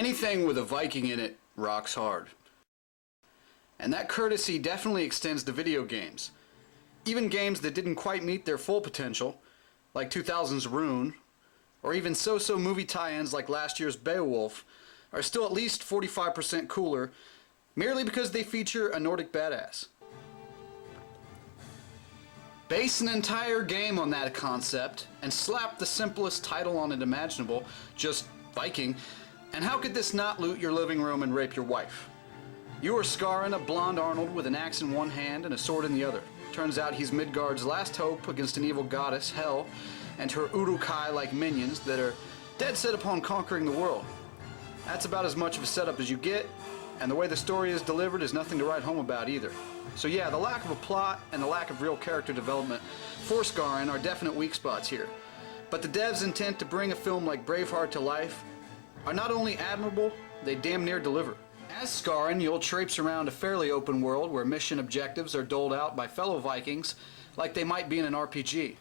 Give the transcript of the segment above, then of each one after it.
Anything with a Viking in it rocks hard. And that courtesy definitely extends to video games. Even games that didn't quite meet their full potential, like 2000's RUNE, or even so-so movie tie-ins like last year's Beowulf, are still at least 45% cooler merely because they feature a Nordic badass. Base an entire game on that concept and slap the simplest title on it imaginable, just Viking, and how could this not loot your living room and rape your wife? You are Skarin, a blonde Arnold with an axe in one hand and a sword in the other. Turns out he's Midgard's last hope against an evil goddess, Hel, and her Urukai-like minions that are dead set upon conquering the world. That's about as much of a setup as you get, and the way the story is delivered is nothing to write home about either. So yeah, the lack of a plot and the lack of real character development for Skarin are definite weak spots here. But the devs' intent to bring a film like Braveheart to life are not only admirable, they damn near deliver. As Skarin, you'll traipse around a fairly open world where mission objectives are doled out by fellow Vikings like they might be in an RPG.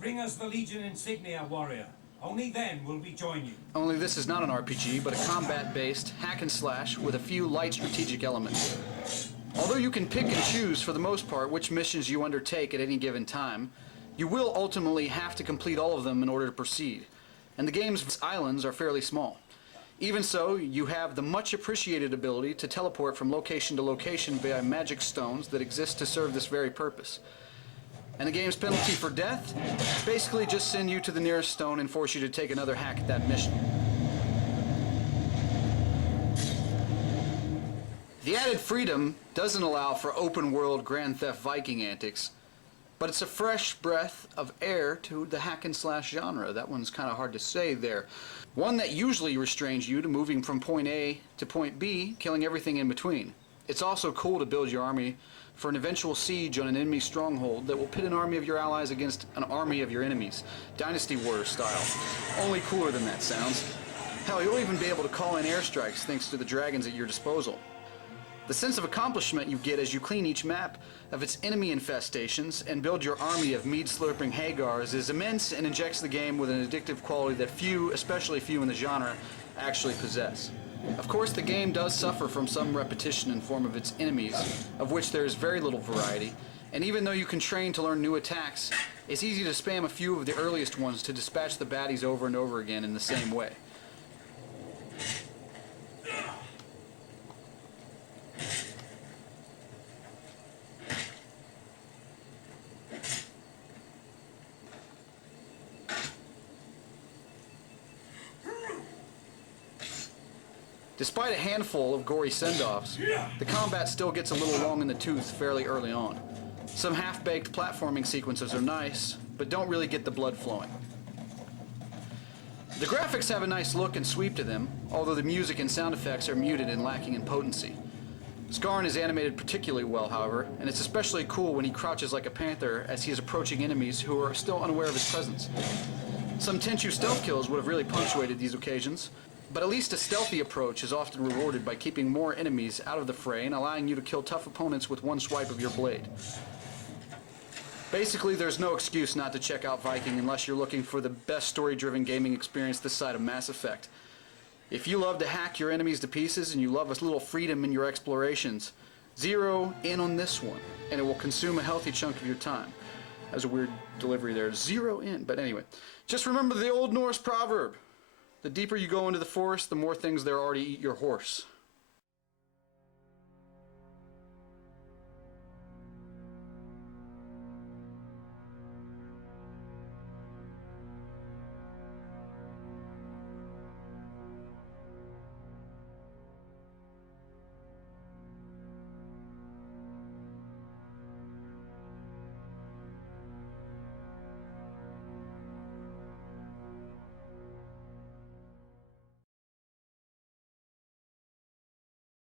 Bring us the Legion insignia, warrior. Only then will we join you. Only this is not an RPG, but a combat-based hack and slash with a few light strategic elements. Although you can pick and choose for the most part which missions you undertake at any given time, you will ultimately have to complete all of them in order to proceed, and the game's islands are fairly small. Even so, you have the much appreciated ability to teleport from location to location via magic stones that exist to serve this very purpose. And the game's penalty for death? Basically just send you to the nearest stone and force you to take another hack at that mission. The added freedom doesn't allow for open world Grand Theft Viking antics, but it's a fresh breath of air to the hack and slash genre. That one's kind of hard to say there. One that usually restrains you to moving from point A to point B, killing everything in between. It's also cool to build your army for an eventual siege on an enemy stronghold that will pit an army of your allies against an army of your enemies, Dynasty Warrior style. Only cooler than that sounds. Hell, you'll even be able to call in airstrikes thanks to the dragons at your disposal. The sense of accomplishment you get as you clean each map of its enemy infestations and build your army of mead-slurping Hagars is immense and injects the game with an addictive quality that few, especially few in the genre, actually possess. Of course, the game does suffer from some repetition in form of its enemies, of which there is very little variety, and even though you can train to learn new attacks, it's easy to spam a few of the earliest ones to dispatch the baddies over and over again in the same way. Despite a handful of gory send-offs, the combat still gets a little long in the tooth fairly early on. Some half-baked platforming sequences are nice, but don't really get the blood flowing. The graphics have a nice look and sweep to them, although the music and sound effects are muted and lacking in potency. Skarin is animated particularly well, however, and it's especially cool when he crouches like a panther as he is approaching enemies who are still unaware of his presence. Some Tenchu stealth kills would have really punctuated these occasions, but at least a stealthy approach is often rewarded by keeping more enemies out of the fray and allowing you to kill tough opponents with one swipe of your blade. Basically, there's no excuse not to check out Viking unless you're looking for the best story-driven gaming experience this side of Mass Effect. If you love to hack your enemies to pieces and you love a little freedom in your explorations, zero in on this one, and it will consume a healthy chunk of your time. That was a weird delivery there, zero in, but anyway. Just remember the old Norse proverb. The deeper you go into the forest, the more things there are to eat your horse.